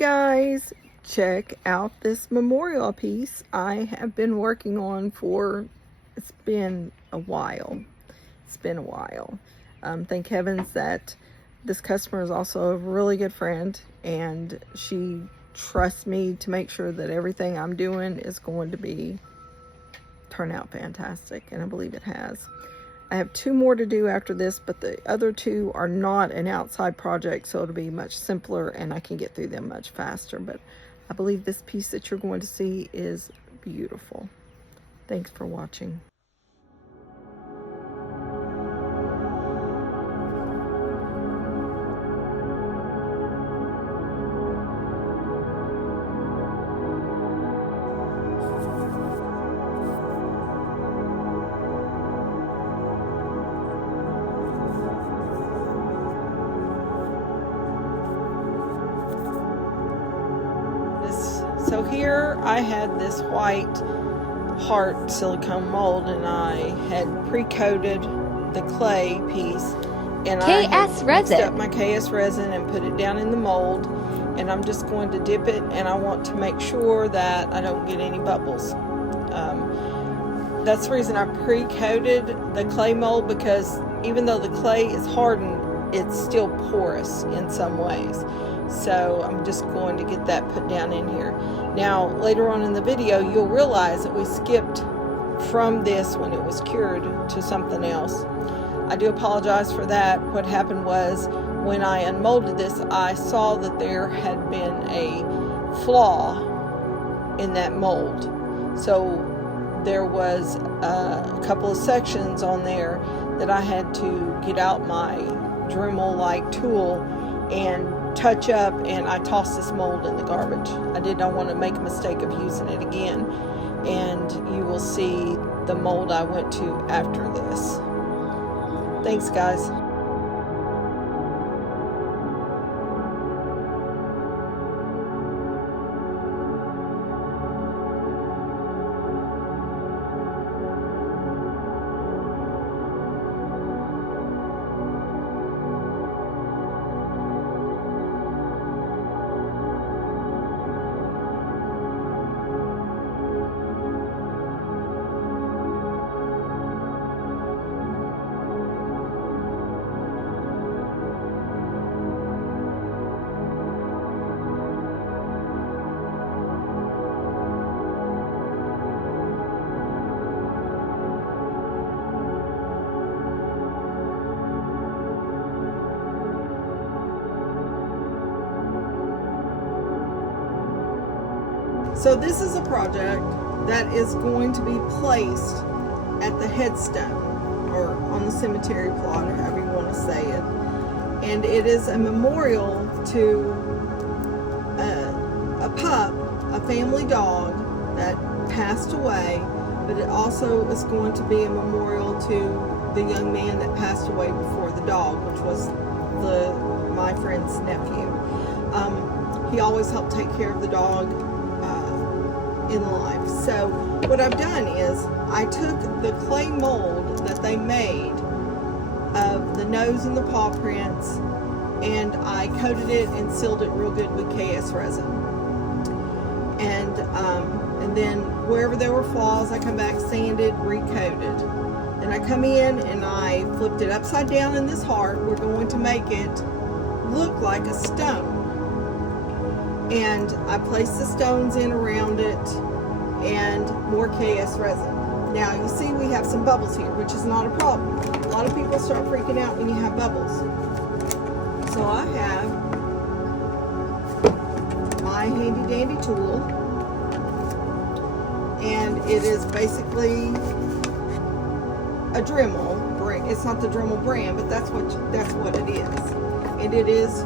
guys, check out this memorial piece I have been working on for, it's been a while. Thank heavens that this customer is also a really good friend, and she trusts me to make sure that everything I'm doing is going to turn out fantastic, and I believe it has. I have 2 more to do after this, but the other 2 are not an outside project, so it'll be much simpler and I can get through them much faster. But I believe this piece that you're going to see is beautiful. Thanks for watching. So here I had this white heart silicone mold, and I had pre-coated the clay piece, and I had mixed up my KSResin and put it down in the mold, and I'm just going to dip it, and I want to make sure that I don't get any bubbles. That's the reason I pre-coated the clay mold, because even though the clay is hardened, it's still porous in some ways. So I'm just going to get that put down in here. Now later on in the video you'll realize that we skipped from this when it was cured to something else. I do apologize for that. What happened was, when I unmolded this, I saw that there had been a flaw in that mold. So there was a couple of sections on there that I had to get out my Dremel-like tool and touch up, and I tossed this mold in the garbage. I did not want to make a mistake of using it again, and you will see the mold I went to after this. Thanks, guys. So this is a project that is going to be placed at the headstone, or on the cemetery plot, or however you want to say it. And it is a memorial to a pup, a family dog that passed away, but it also is going to be a memorial to the young man that passed away before the dog, which was my friend's nephew. He always helped take care of the dog in life. So what I've done is I took the clay mold that they made of the nose and the paw prints, and I coated it and sealed it real good with KSResin. And then wherever there were flaws, I come back, sanded, recoated. And I come in and I flipped it upside down in this heart. We're going to make it look like a stone. And I place the stones in around it, and more KSResin. Now you see we have some bubbles here, which is not a problem. A lot of people start freaking out when you have bubbles. So I have my handy dandy tool, and it is basically a Dremel brand. It's not the Dremel brand, but that's what it is. And it is.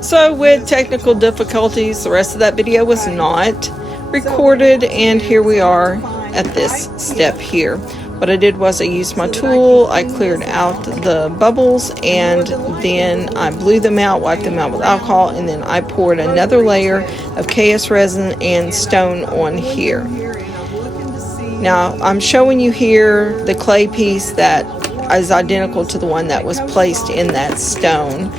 So with technical difficulties, the rest of that video was not recorded, and here we are at this step here. What I did was I used my tool, I cleared out the bubbles, and then I blew them out, wiped them out with alcohol, and then I poured another layer of KSResin and stone on here. Now I'm showing you here the clay piece that is identical to the one that was placed in that stone.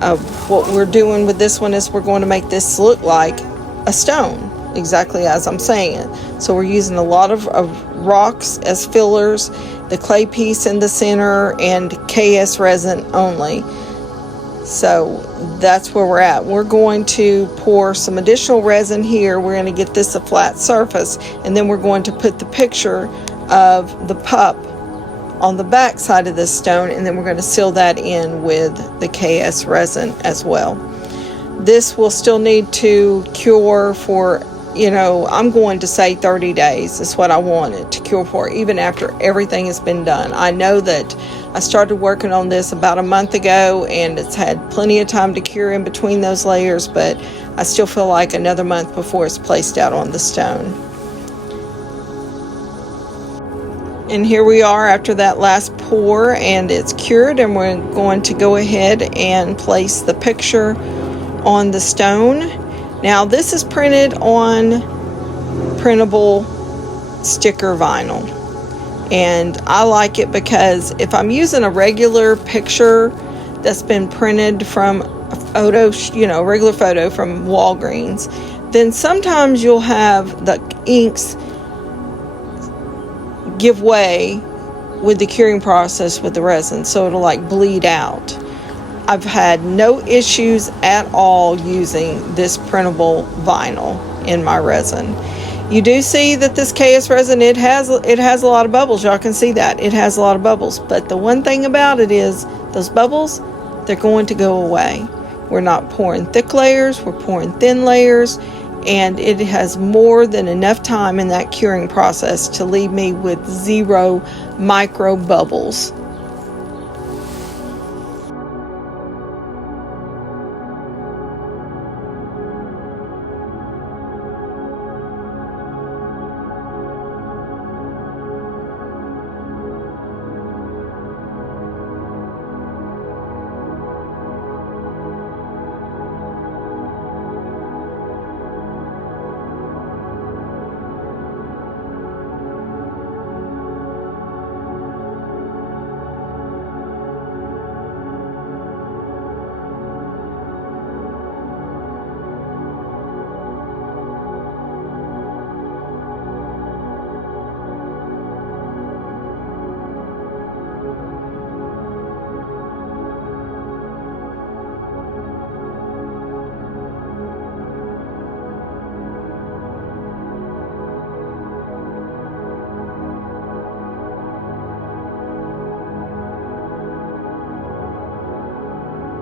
What we're doing with this one is we're going to make this look like a stone, exactly as I'm saying it. So we're using a lot of rocks as fillers, the clay piece in the center, and KSResin only. So that's where we're at. We're going to pour some additional resin here. We're going to get this a flat surface, and then we're going to put the picture of the pup on the back side of this stone, and then we're going to seal that in with the KSResin as well. This will still need to cure for, I'm going to say 30 days is what I want it to cure for, even after everything has been done. I know that I started working on this about a month ago, and it's had plenty of time to cure in between those layers, but I still feel like another month before it's placed out on the stone. And here we are after that last pour, and it's cured, and we're going to go ahead and place the picture on the stone. Now this is printed on printable sticker vinyl, and I like it because if I'm using a regular picture that's been printed from a photo, regular photo from Walgreens, then sometimes you'll have the inks give way with the curing process with the resin, so it'll like bleed out. I've had no issues at all using this printable vinyl in my resin. You do see that this KSResin, it has a lot of bubbles. Y'all can see that it has a lot of bubbles, but the one thing about it is those bubbles, they're going to go away. We're not pouring thick layers, we're pouring thin layers, and it has more than enough time in that curing process to leave me with 0 micro bubbles.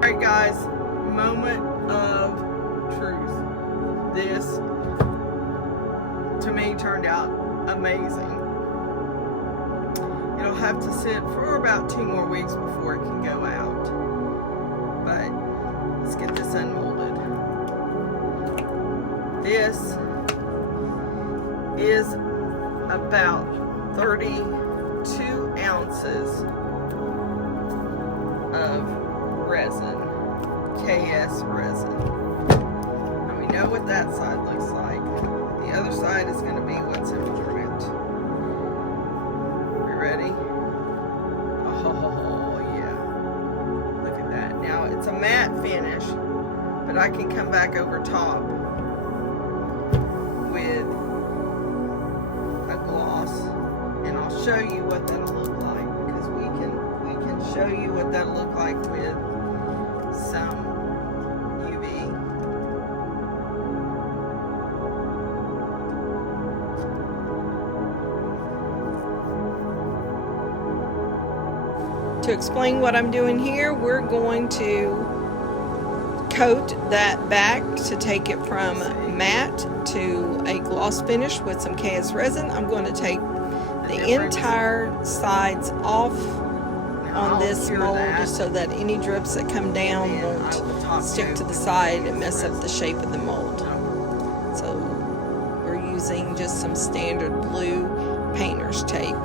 Alright guys, moment of truth. This, to me, turned out amazing. It'll have to sit for about 2 more weeks before it can go out. But let's get this unmolded. This is about 32 ounces of resin, KSResin. And we know what that side looks like. The other side is going to be what's in print. You ready? Oh yeah. Look at that. Now it's a matte finish, but I can come back over top with a gloss, and I'll show you what that'll look like, because we can show you what that'll look like with some UV. To explain what I'm doing here, we're going to coat that back to take it from matte to a gloss finish with some KSResin. I'm going to take the entire sides off on this mold so that any drips that come down won't stick to the side and mess up the shape of the mold. So we're using just some standard blue painter's tape.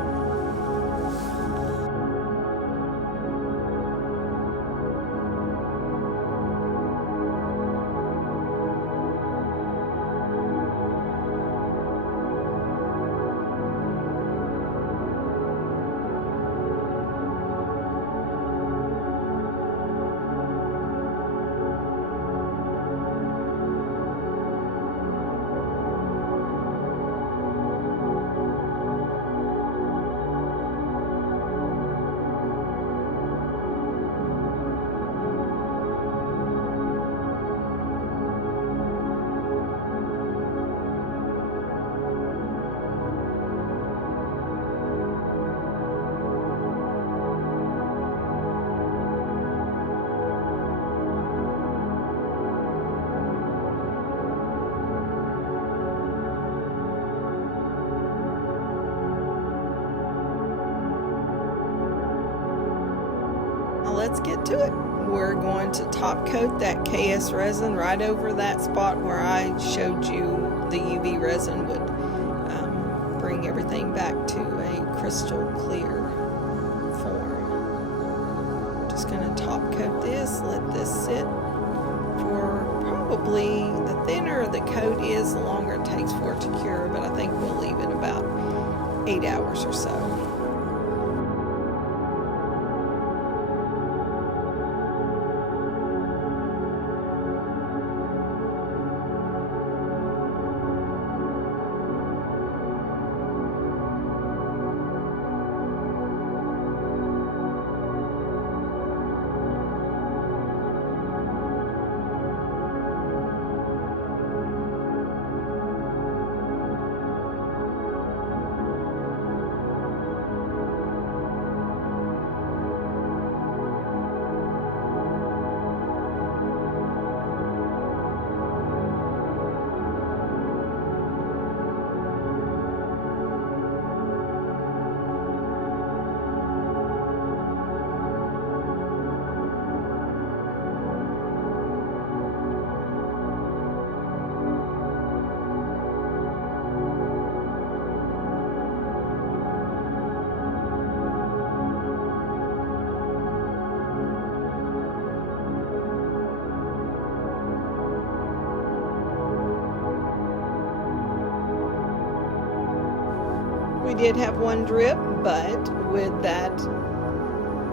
let's get to it. We're going to top coat that KS resin right over that spot where I showed you the UV resin would bring everything back to a crystal clear form. Just going to top coat this, let this sit for probably, the thinner the coat is, the longer it takes for it to cure, but I think we'll leave it about 8 hours or so. We did have one drip, but with that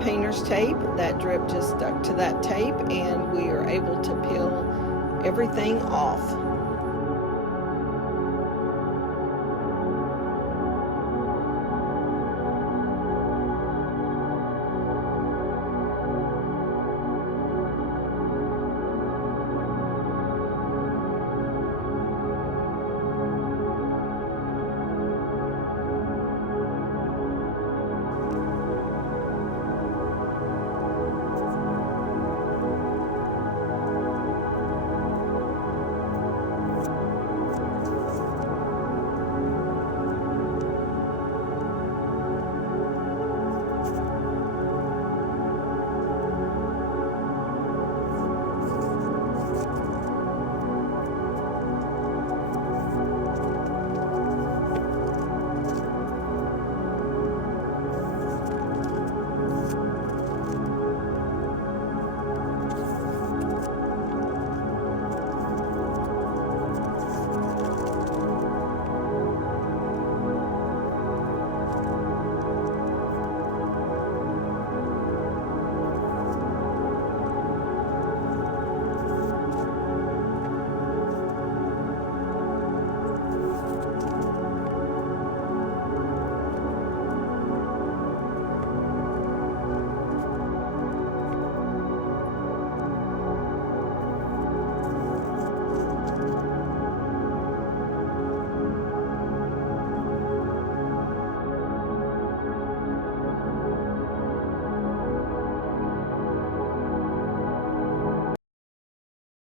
painter's tape, that drip just stuck to that tape and we are able to peel everything off.